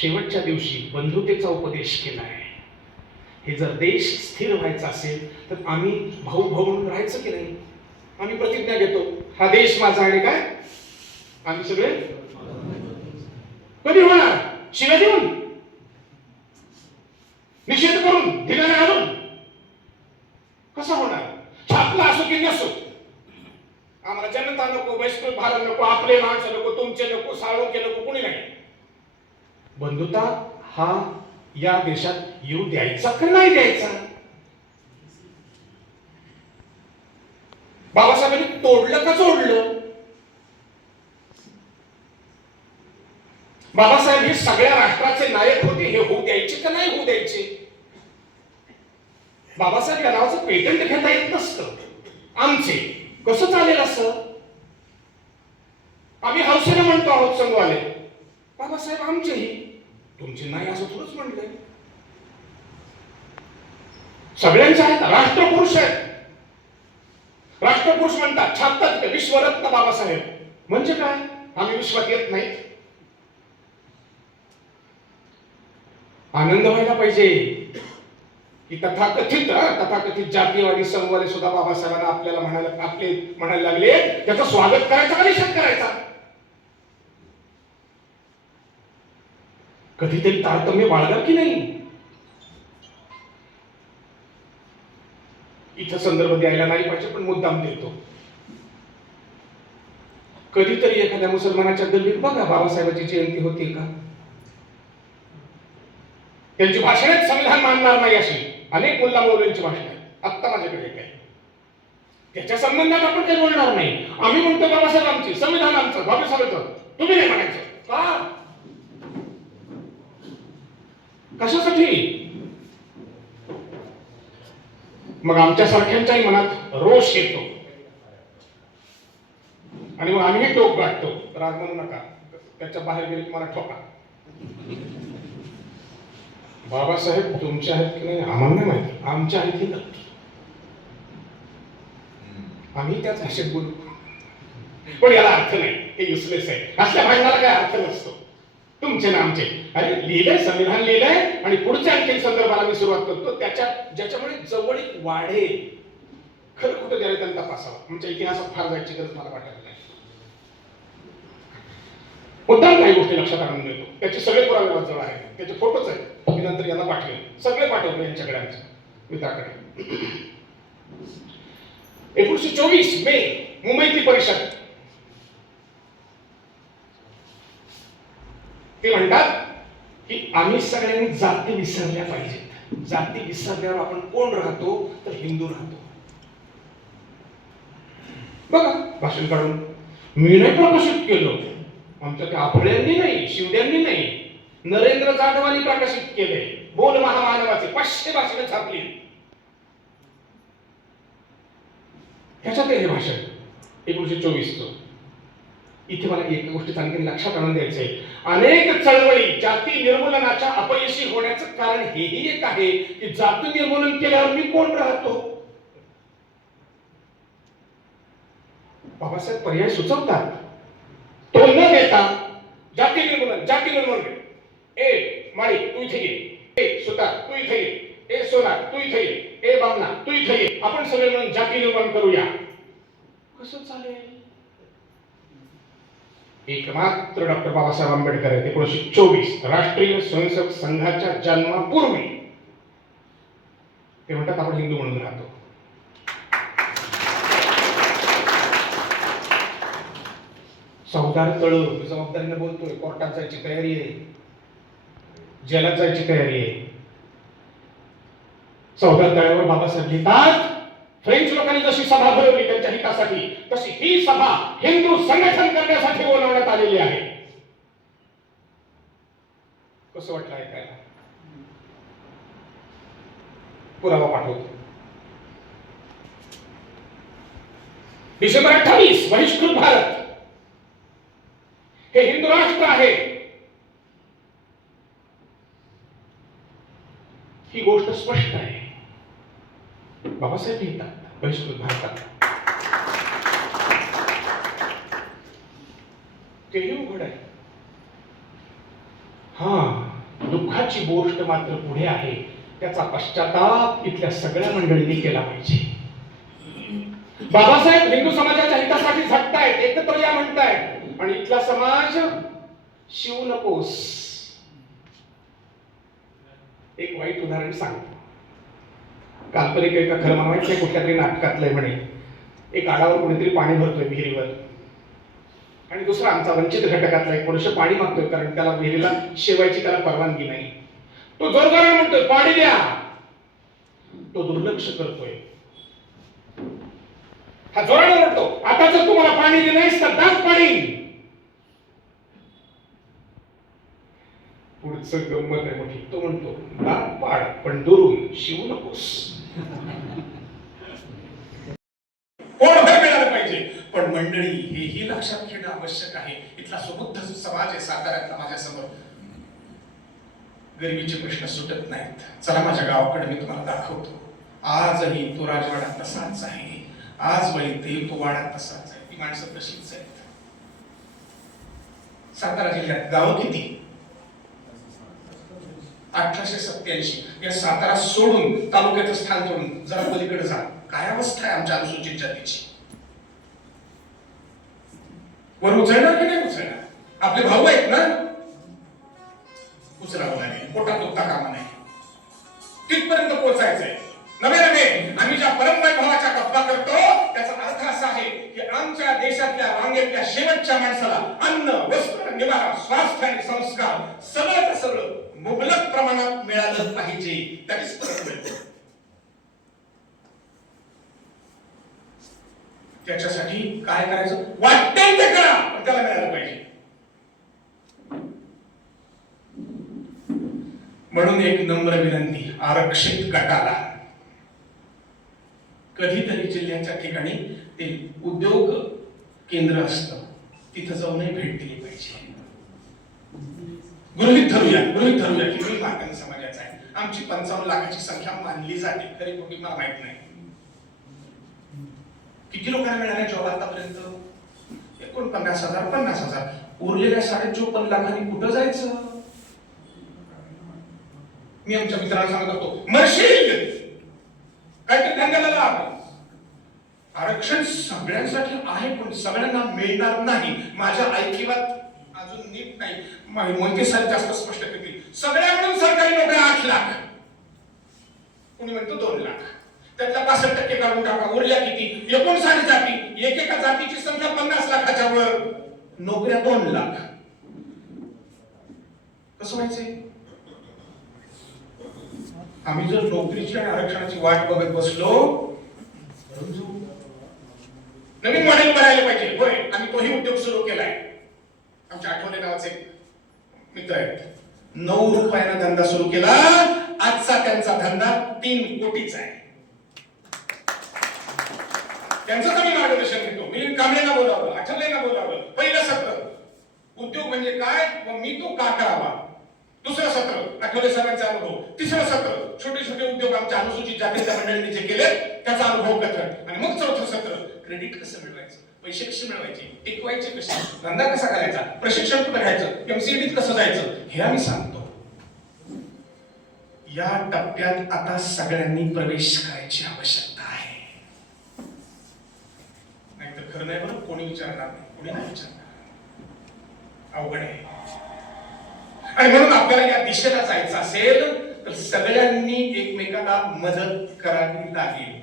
शेवटच्या दिवशी बंधुतेचा उपदेश केला आहे. हे जर देश स्थिर व्हायचा असेल तर आम्ही भाऊ भाऊ म्हणून राहायचं की नाही? आम्ही प्रतिज्ञा घेतो, हा देश माझा आहे काय? आम्ही सगळे कधी होणार? शिव्या देऊन, निषेध करून, धिंगाणा घालून कसं होणार? छापला असो की नसो, आम्हाला जनता नको, वैश्विक भारत नको, आपले माणसं नको, तुमचे नको, साळुंके नको, कोणी नाही. बंधुता हा या देशात येऊ द्यायचा का नाही द्यायचा? बाबासाहेबांनी तोडलं का जोडलं? बाबासाहेब हे सगळ्या राष्ट्राचे नायक होते, हे होऊ द्यायचे का नाही होऊ द्यायचे? बाबासाहेब या नावाचं पेटंट घेता येत नसतं. आमचे कसं चालेल असं? आम्ही हौसेने म्हणतो आहोत संघवाले, बाबासाहेब आमचेही, तुमचे नाही असं थोडंच म्हणलंय. सगळ्यांचे आहेत, राष्ट्रपुरुष आहेत. राष्ट्रपुरुष म्हणतात, छापतात विश्वरत्न बाबासाहेब. म्हणजे काय? आम्ही विश्वात येत नाहीत? आनंद व्हायला पाहिजे की तथाकथित जातीयवादी संघवाले सुद्धा बाबासाहेबांना आपल्याला म्हणायला लागले, त्याचं स्वागत करायचं का निषेध करायचा? कधीतरी तारतम्य बाळगा की नाही? इथं संदर्भ द्यायला नाही पाहिजे पण मुद्दाम देतो. कधीतरी एखाद्या मुसलमानाच्या गल्लीत बघा, बाबासाहेबांची जयंती होती का? त्यांची भाषणच संविधान मानणार नाही अशी अनेक मुल्ला मौलवींची भाषण आहे. आत्ता माझ्याकडे एक आहे, त्याच्या संबंधात आपण काही बोलणार नाही. आम्ही म्हणतो बाबासाहेब आमची, संविधान आमचं, बाबासाहेबांचं, तुम्ही नाही म्हणायचं का? कशासाठी? मग आमच्या सारख्यांच्याही मनात रोष येतो आणि मग आम्ही टोक गाठतो. राग म्हणू नका, त्याच्या बाहेर गेले की मला ठोका. बाबासाहेब तुमचे आहेत की नाही आम्हाला नाही माहिती, आमचे आहेत की नक्की. आम्ही त्याच भाषेत बोलू, पण याला अर्थ नाही, हे युसलेस आहे. असल्या भाषणाला काय अर्थ नसतो. तुमचे ना आमचे, अरे लिहिलंय, संविधान लिहिलंय आणि पुढच्या आणखी संदर्भाला मी सुरुवात करतो ज्याच्यामुळे जवळीक वाढेल. खरं कुठं द्यायला त्यांना तपासावं. आमच्या इतिहासात फार जायची गरज मला वाटत नाही. मुद्दाम काही गोष्टी लक्षात आणून देतो, त्याचे सगळे पुरावे जवळ आहेत, त्याचे फोटोच आहेत. मी नंतर यांना पाठवेन, सगळे पाठवतो यांच्याकडे, आमच्या मित्राकडे. 1924 मे मुंबईतील परिषद, ते म्हणतात की आम्ही सगळ्यांनी जाती विसरल्या पाहिजेत. जाती विसरल्यावर आपण कोण राहतो? तर हिंदू राहतो. बघा भाषण काढून मी नाही प्रकाशित केलं, आमच्या त्या आपल्यांनी नाही, शिवद्यांनी नाही, नरेंद्र जाधवांनी प्रकाशित केले. बोल महामानवाचे 500 भाषणे छापली. ह्याच्यात हे भाषण 1924 इथे मला एका गोष्टी आणखी लक्षात आणून द्यायचंय. अनेक चळवळी जाती निर्मूलनाच्या अपयशी होण्याचं कारण हेही एक आहे की जाती निर्मूलन केल्यावर मी कोण राहतो? बाबासाहेब पर्याय सुचवतात, तो न देता जाती निर्मूलन. ए माळी तू इथे ये, ए सुतार तू इथे ये, ए सोनार तू इथे ये, ए बामना तू इथे ये, आपण सगळे मिळून जाती निर्माण करूया. कसं चालेल? एकमात्र डॉक्टर बाबासाहेब आंबेडकर आहेत. 1924 राष्ट्रीय स्वयंसेवक संघाच्या जन्मापूर्वी ते म्हणतात आपण हिंदू म्हणून राहतो. चौदार तळ जबाबदारीने बोलतोय, कोर्टात जायची तयारी आहे, जेलात जायची तयारी आहे. चौदार तळ्यावर बाबासाहेब लिहितात, फ्रेंच लोकांनी जशी सभा भरवली त्यांच्या हितासाठी, तशी ही सभा हिंदू संघटन करण्यासाठी बोलावण्यात आलेली आहे. कसं वाटलं ऐकायला? पुरावा पाठवतो. डिसेंबर 28 बहिष्कृत भारत हे हिंदू राष्ट्र आहे. ही गोष्ट स्पष्ट आहे. बाबासाहेब लिहितात बहिष्कृत भारतात. तेही उघड आहे. हा लग्नाची गोष्ट मात्र पुढे आहे. त्याचा पश्चाताप इथल्या सगळ्या मंडळींनी केला पाहिजे. बाबासाहेब हिंदू समाजाच्या हितासाठी झटतायत, एकत्र या म्हणतायत, आणि इथला समाज शिवू नकोस. एक वाईट उदाहरण सांगतो. काल्पनिक आहे का खरं मला माहित नाही, कुठल्या तरी नाटकातलंय म्हणे. एक आडावर कोणीतरी पाणी भरतोय विहिरीवर, आणि दुसरा आमचा वंचित घटकातला एक मनुष्य पाणी मागतोय, कारण त्याला विहिरीला शेवायची त्याला परवानगी नाही. तो जोरदार म्हणतोय पाणी द्या. तो दुर्लक्ष करतोय. हा जोराने म्हणतो आता जर तुम्हाला पाणी दिलं नाहीस तर दाब पाणी. पुढचं गंमत आहे मोठी. तो म्हणतो दाब पाड पण दुरून शिवू नकोस. पोटभर मिळालं पाहिजे, पण मंडळी हेही लक्षात घेणं आवश्यक आहे. इथला सुबुद्ध समाज आहे साताऱ्यातला माझ्या समोर. गरिबीचे प्रश्न सुटत नाहीत. चला माझ्या गावाकडे मी तुम्हाला दाखवतो. आजही तो राजवाडा तसाच आहे. आज वळी ते तो वाडा तसाच आहे. ती माणसं तशीच आहेत. सातारा जिल्ह्यात गावं किती? 1887. या सातारा सोडून तालुक्याचं स्थान सोडून जरा पलीकडे जा, काय अवस्था आहे आमच्या अनुसूचित जातीची. वर उचलणार की नाही उचलणार? आपले भाऊ आहेत ना, उचलावं लागेल. पोटात दुखता कामा नाही. तिथपर्यंत पोहोचायचंय. नवे नवे आम्ही ज्या परमवैभवाचा गप्पा करतो त्याचा अर्थ असा आहे की आमच्या देशातल्या रांगेतल्या शेवटच्या माणसाला अन्न, वस्त्र, निवारा, स्वास्थ्य आणि संस्कार सगळं सगळं मुबलक प्रमाणात मिळालं पाहिजे. त्याच परत मिळतं. त्याच्यासाठी काय करायचं? वाटेल ते करा, पण त्याला मिळालं पाहिजे. म्हणून एक नम्र विनंती आरक्षित गटाला, कधीतरी जिल्ह्याच्या ठिकाणी ते उद्योग केंद्र असतं, तिथं जाऊनही भेट दिली पाहिजे. गृहीत धरूया की मी मार्गणी समाजाचा आहे. आमची 55 लाखाची संख्या मानली जाते. खरी खोटी मला माहित नाही. किती लोकांना मिळाले जॉब आतापर्यंत? 49,000. 50,000. उरलेल्या 54 लाखांनी कुठं जायचं? मी आमच्या मित्रांना सांगत होतो मरशील काहीतरी धंद्याला लाभ. आरक्षण सगळ्यांसाठी आहे, पण सगळ्यांना मिळणार नाही. माझ्या ऐकिवात अजून नीट नाही. मोहिते साहेब जास्त स्पष्ट करतील. सगळ्या मिळून सरकारी नोकऱ्या 8 लाख, कोणी म्हणतो 2 लाख. त्यातला 65% काढून टाका, उरल्या किती? 59 जाती. एकेका जातीची संख्या 50 लाखाच्या वर, नोकऱ्या 2 लाख. कसं व्हायचंय? आम्ही जर नोकरीची आणि आरक्षणाची वाट बघत बसलो, नवीन मॉडेल बनायला पाहिजे. होय, आम्ही तोही उद्योग सुरू केलाय. आमच्या आठवले नावाचे मित्र आहेत. 9 रुपयाला धंदा सुरू केला. आजचा त्यांचा धंदा 3 कोटीचा आहे. त्यांचं आम्ही मार्गदर्शन घेतो. मिलिंद कांबळेंना बोलावलं, आठवलेंना बोलावलं. पहिलं सत्र उद्योग म्हणजे काय व मी तो का करावा. दुसरं सत्र आठवले सरांचा अनुभव. तिसरं सत्र छोटे छोटे उद्योग आमच्या अनुसूचित जातीच्या मंडळींनी जे केले त्याचा अनुभव कथन. आणि मग चौथं सत्र क्रेडिट कसं मिळवायचं, पैसे कसे मिळवायचे, टिकवायचे कसे, धंदा कसा करायचा, प्रशिक्षण कुठं घ्यायचं, एमसीडीत कसं जायचं, हे आम्ही सांगतो. या टप्प्यात आता सगळ्यांनी प्रवेश करायची आवश्यकता आहे. नाहीतर खरं नाही बरं, कोणी विचारणार नाही, कोणी नाही विचारणार. अवघड आहे. आणि म्हणून आपल्याला या दिशेला जायचं असेल तर सगळ्यांनी एकमेकांना मदत करावी लागेल.